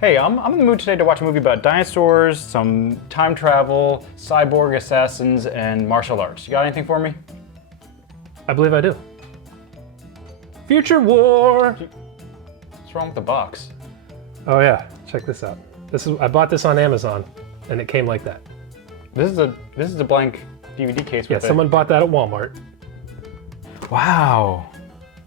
Hey, I'm in the mood today to watch a movie about dinosaurs, some time travel, cyborg assassins, and martial arts. You got anything for me? I believe I do. Future War! What's wrong with the box? Oh yeah, check this out. I bought this on Amazon, and it came like that. This is a blank DVD case with someone bought that at Walmart. Wow.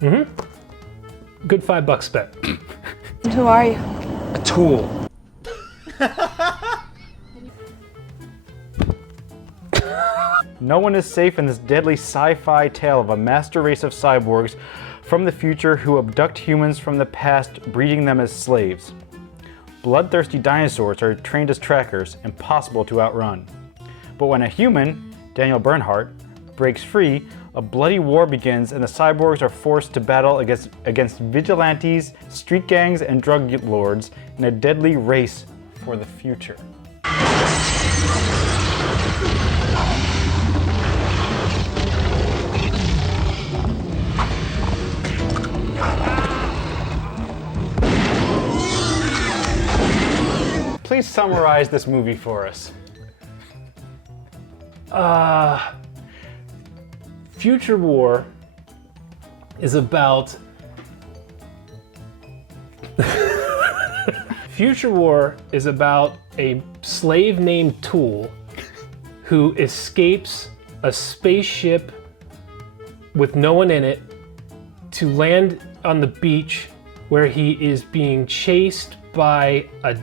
Mm-hmm. Good $5 spent. Who are you? A tool. No one is safe in this deadly sci-fi tale of a master race of cyborgs from the future who abduct humans from the past, breeding them as slaves. Bloodthirsty dinosaurs are trained as trackers, impossible to outrun. But when a human, Daniel Bernhardt, breaks free, a bloody war begins and the cyborgs are forced to battle against vigilantes, street gangs, and drug lords in a deadly race for the future. Please summarize this movie for us. Future War is about... Future War is about a slave named Tool who escapes a spaceship with no one in it to land on the beach where he is being chased by a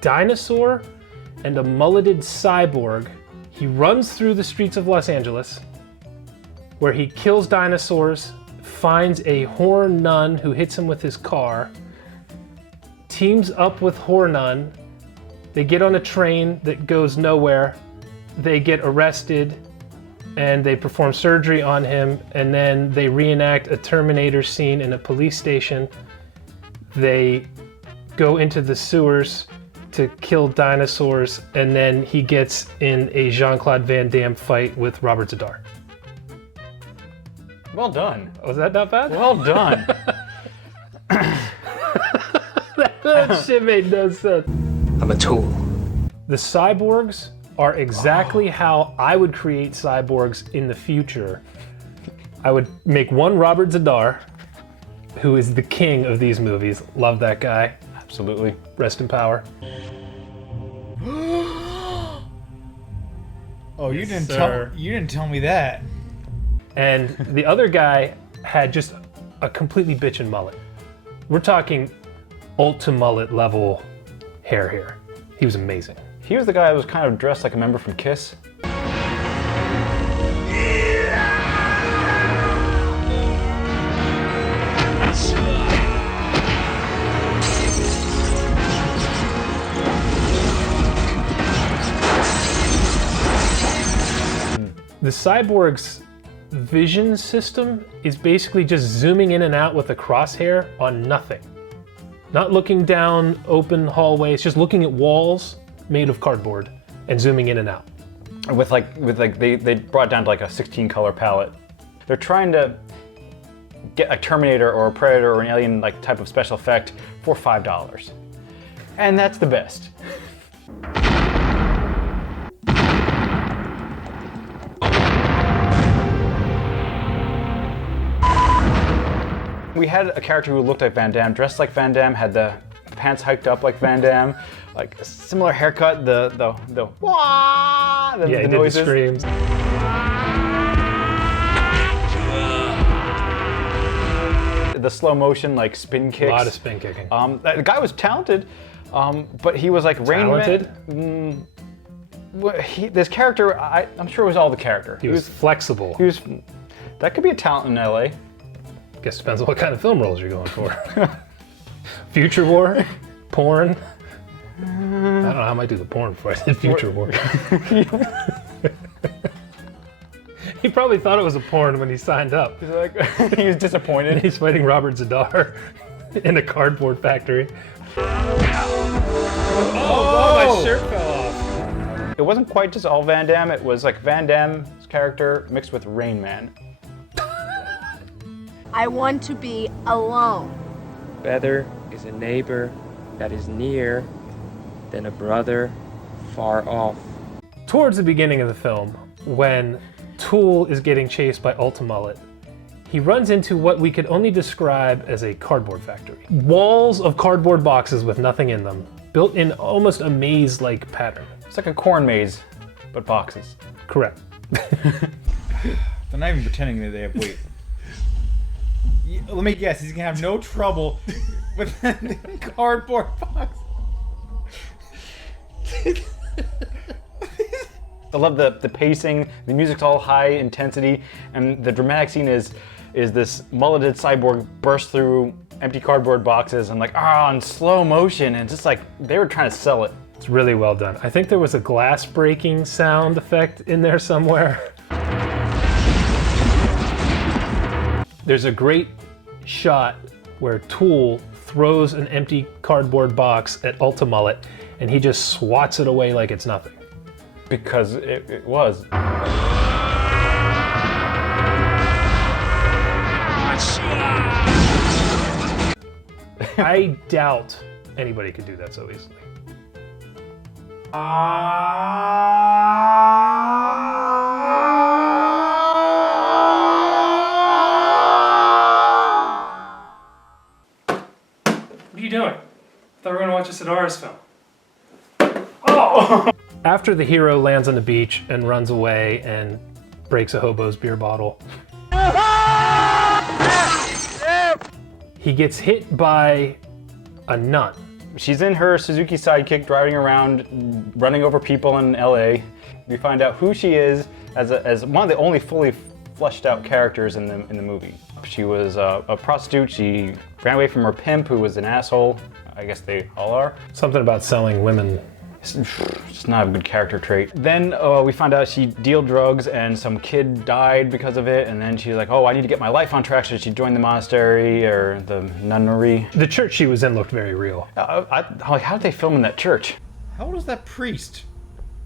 dinosaur and a mulleted cyborg. He runs through the streets of Los Angeles where he kills dinosaurs, finds a horn nun who hits him with his car, teams up with horn nun, they get on a train that goes nowhere, they get arrested, and they perform surgery on him, and then they reenact a Terminator scene in a police station. They go into the sewers to kill dinosaurs, and then he gets in a Jean-Claude Van Damme fight with Robert Z'Dar. Well done. Was that not bad? Well done. That shit made no sense. I'm a tool. The cyborgs are exactly how I would create cyborgs in the future. I would make one Robert Z'Dar, who is the king of these movies. Love that guy. Absolutely. Rest in power. Oh, you didn't tell me that. And the other guy had just a completely bitchin' mullet. We're talking mullet level hair here. He was amazing. He was the guy that was kind of dressed like a member from Kiss. The cyborg's vision system is basically just zooming in and out with a crosshair on nothing. Not looking down open hallways, just looking at walls made of cardboard and zooming in and out. They brought down to like a 16 color palette. They're trying to get a Terminator or a Predator or an alien like type of special effect for $5. And that's the best. We had a character who looked like Van Damme, dressed like Van Damme, had the pants hiked up like Van Damme, like a similar haircut, the wah, the noises. The screams. The slow motion like spin kicks. A lot of spin kicking. The guy was talented, but he was like Rain Man. This character, I'm sure it was all the character. He was flexible. That could be a talent in LA. Guess depends on what kind of film roles you're going for. Future War? Porn? I don't know how I might do the porn before I did Future War. He probably thought it was a porn when he signed up. He's like, he was disappointed. He's fighting Robert Z'Dar in a cardboard factory. Oh, my shirt fell off. It wasn't quite just all Van Damme, it was like Van Damme's character mixed with Rain Man. I want to be alone. Feather is a neighbor that is near than a brother far off. Towards the beginning of the film, when Tool is getting chased by Ultimullet, he runs into what we could only describe as a cardboard factory. Walls of cardboard boxes with nothing in them, built in almost a maze-like pattern. It's like a corn maze, but boxes. Correct. They're not even pretending that they have weight. Let me guess, he's gonna have no trouble with the cardboard box. I love the pacing, the music's all high intensity, and the dramatic scene is this mulleted cyborg burst through empty cardboard boxes and in slow motion, and just like they were trying to sell it. It's really well done. I think there was a glass breaking sound effect in there somewhere. There's a great shot where Tool throws an empty cardboard box at Ultimullet and he just swats it away like it's nothing. Because it was. I doubt anybody could do that so easily. What are you doing? I thought we were gonna watch a Siddhar's film. After the hero lands on the beach and runs away and breaks a hobo's beer bottle, he gets hit by a nun. She's in her Suzuki Sidekick driving around, running over people in LA. We find out who she is as one of the only fully fleshed out characters in the movie. She was a prostitute. She ran away from her pimp, who was an asshole. I guess they all are. Something about selling women. It's not a good character trait. Then we find out she dealt drugs and some kid died because of it, and then she's like, oh, I need to get my life on track, so she joined the monastery or the nunnery. The church she was in looked very real. How did they film in that church? How old is that priest?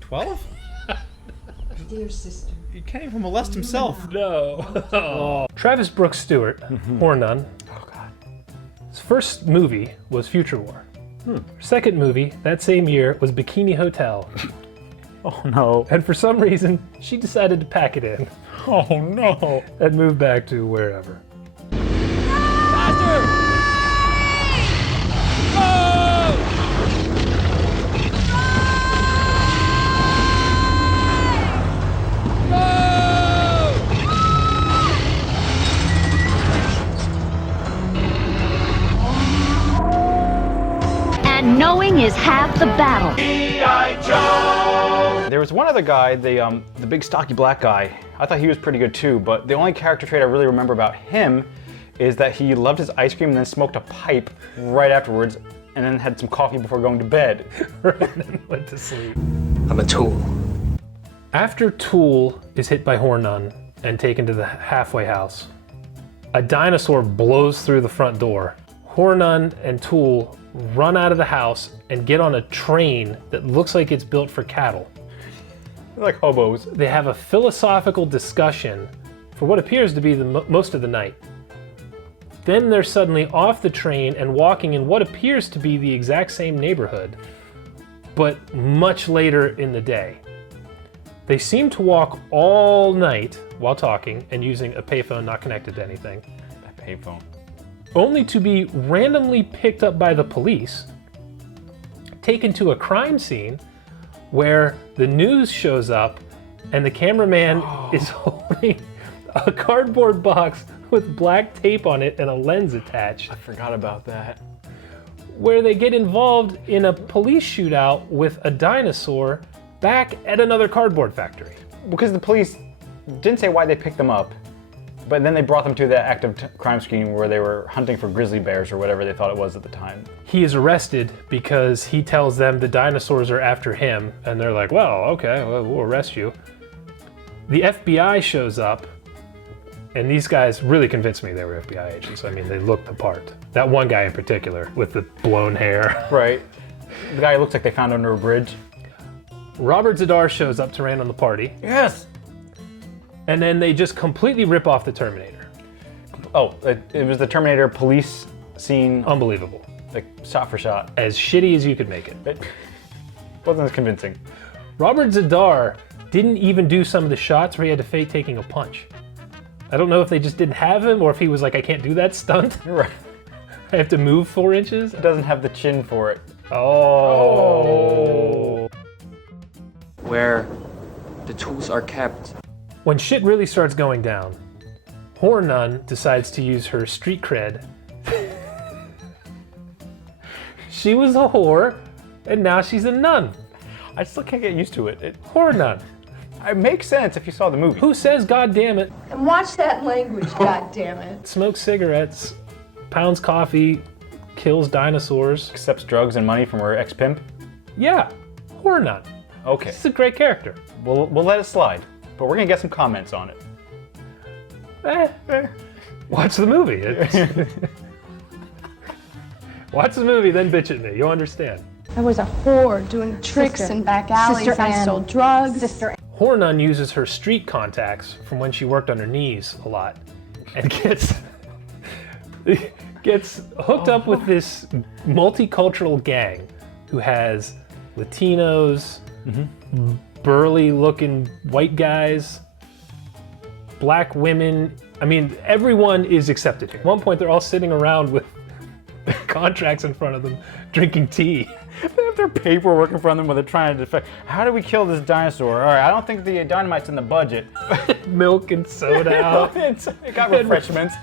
12? Dear sister. He can't even molest himself. No. Travis Brooks Stewart, Horn Nun. Oh God. His first movie was Future War. Second movie, that same year, was Bikini Hotel. Oh no. And for some reason, she decided to pack it in. Oh no. And move back to wherever. And knowing is half the battle. There was one other guy, the big stocky black guy. I thought he was pretty good too, but the only character trait I really remember about him is that he loved his ice cream and then smoked a pipe right afterwards and then had some coffee before going to bed. And then went to sleep. I'm a tool. After Tool is hit by Horn Nun and taken to the halfway house, a dinosaur blows through the front door. Horn Nun and Tool run out of the house and get on a train that looks like it's built for cattle. They're like hobos. They have a philosophical discussion for what appears to be most of the night. Then they're suddenly off the train and walking in what appears to be the exact same neighborhood, but much later in the day. They seem to walk all night while talking and using a payphone not connected to anything, A payphone. only to be randomly picked up by the police, taken to a crime scene where the news shows up and the cameraman is holding a cardboard box with black tape on it and a lens attached, I forgot about that. where they get involved in a police shootout with a dinosaur back at another cardboard factory. Because the police didn't say why they picked them up, but then they brought them to the active crime scene where they were hunting for grizzly bears or whatever they thought it was at the time. He is arrested because he tells them the dinosaurs are after him, and they're like, well, okay, well, we'll arrest you. The FBI shows up, and these guys really convinced me they were FBI agents. I mean, they looked the part. That one guy in particular with the blown hair. Right. The guy looks like they found under a bridge. Robert Zadar shows up to rain on the party, Yes! and then they just completely rip off the Terminator. Oh, it was the Terminator police scene. Unbelievable. Like, shot for shot. As shitty as you could make it. It wasn't as convincing. Robert Zadar didn't even do some of the shots where he had to fake taking a punch. I don't know if they just didn't have him or if he was like, I can't do that stunt. You're right. I have to move 4 inches. It doesn't have the chin for it. Oh. Where the tools are kept. When shit really starts going down, Whore Nun decides to use her street cred. She was a whore, and now she's a nun. I still can't get used to it. Whore nun. It makes sense if you saw the movie. Who says God damn it? And watch that language, goddammit. Smokes cigarettes, pounds coffee, kills dinosaurs. Accepts drugs and money from her ex-pimp. Yeah, whore nun. Okay, This is a great character. we'll let it slide, but we're gonna get some comments on it. Watch the movie. Watch the movie, then bitch at me. You'll understand. I was a whore doing tricks in back alleys. I stole drugs. Whore Nun uses her street contacts from when she worked on her knees a lot and gets hooked up with this multicultural gang who has Latinos, burly looking white guys, black women. I mean, everyone is accepted here. At one point, they're all sitting around with contracts in front of them, drinking tea. They have their paperwork in front of them when they're trying to defect. How do we kill this dinosaur? All right, I don't think the dynamite's in the budget. Milk and soda out. It got refreshments.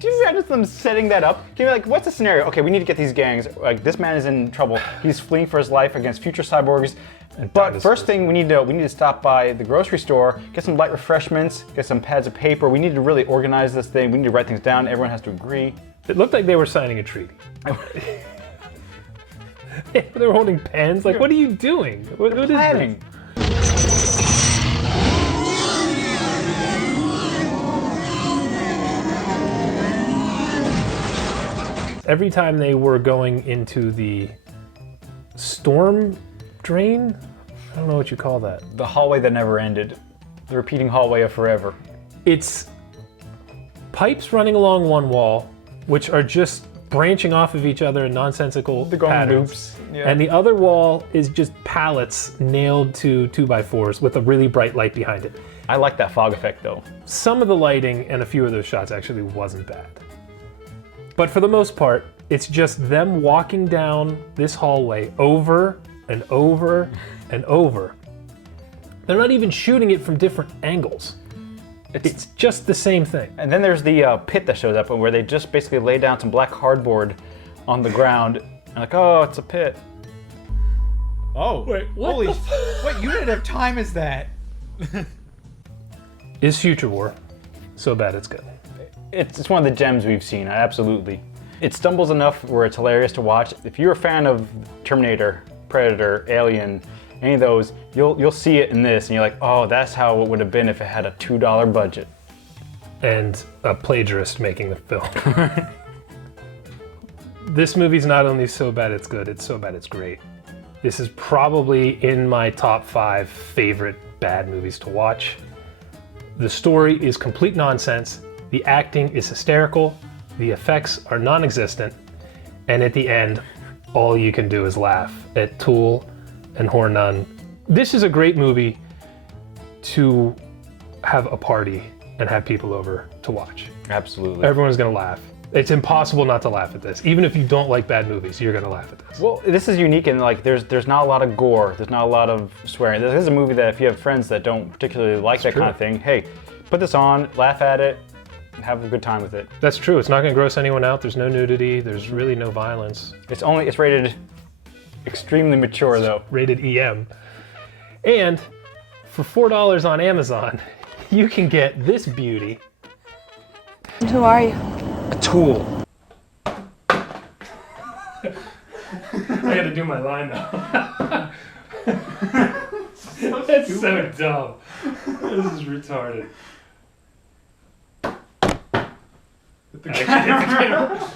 Do you imagine them setting that up? Can you like, what's the scenario? Okay, we need to get these gangs. Like, this man is in trouble. He's fleeing for his life against future cyborgs. But dinosaurs. first thing we need to stop by the grocery store, get some light refreshments, get some pads of paper. We need to really organize this thing. We need to write things down. Everyone has to agree. It looked like they were signing a treaty. They were holding pens. Like, what are you doing? What is Planning. this? Every time they were going into the storm drain, I don't know what you call that. The hallway that never ended. The repeating hallway of forever. It's pipes running along one wall, which are just branching off of each other in nonsensical They're going patterns. loops. Yeah. And the other wall is just pallets nailed to 2x4s with a really bright light behind it. I like that fog effect though. Some of the lighting and a few of those shots actually wasn't bad. But for the most part, it's just them walking down this hallway over and over and over. They're not even shooting it from different angles. It's just the same thing. And then there's the pit that shows up where they just basically lay down some black cardboard on the ground and like, oh, it's a pit. Oh, Wait, what holy! the What unit of time is that? Is Future War so bad it's good? It's one of the gems we've seen, absolutely. It stumbles enough where it's hilarious to watch. If you're a fan of Terminator, Predator, Alien, any of those, you'll see it in this and you're like, oh, that's how it would have been if it had a $2 budget. And a plagiarist making the film. This movie's not only so bad it's good, it's so bad it's great. This is probably in my top 5 favorite bad movies to watch. The story is complete nonsense, the acting is hysterical, the effects are non-existent, and at the end, all you can do is laugh at Tool and Whore Nun. This is a great movie to have a party and have people over to watch. Absolutely. Everyone's gonna laugh. It's impossible not to laugh at this. Even if you don't like bad movies, you're gonna laugh at this. Well, this is unique in like there's not a lot of gore, there's not a lot of swearing. This is a movie that if you have friends that don't particularly like that true. kind of thing, hey, put this on, laugh at it, and have a good time with it. That's true. It's not gonna gross anyone out. There's no nudity. There's really no violence. It's rated extremely mature though. Rated EM. And for $4 on Amazon, you can get this beauty. Who are you? A tool. I gotta do my line now. That's so dumb. This is retarded. Hit the camera.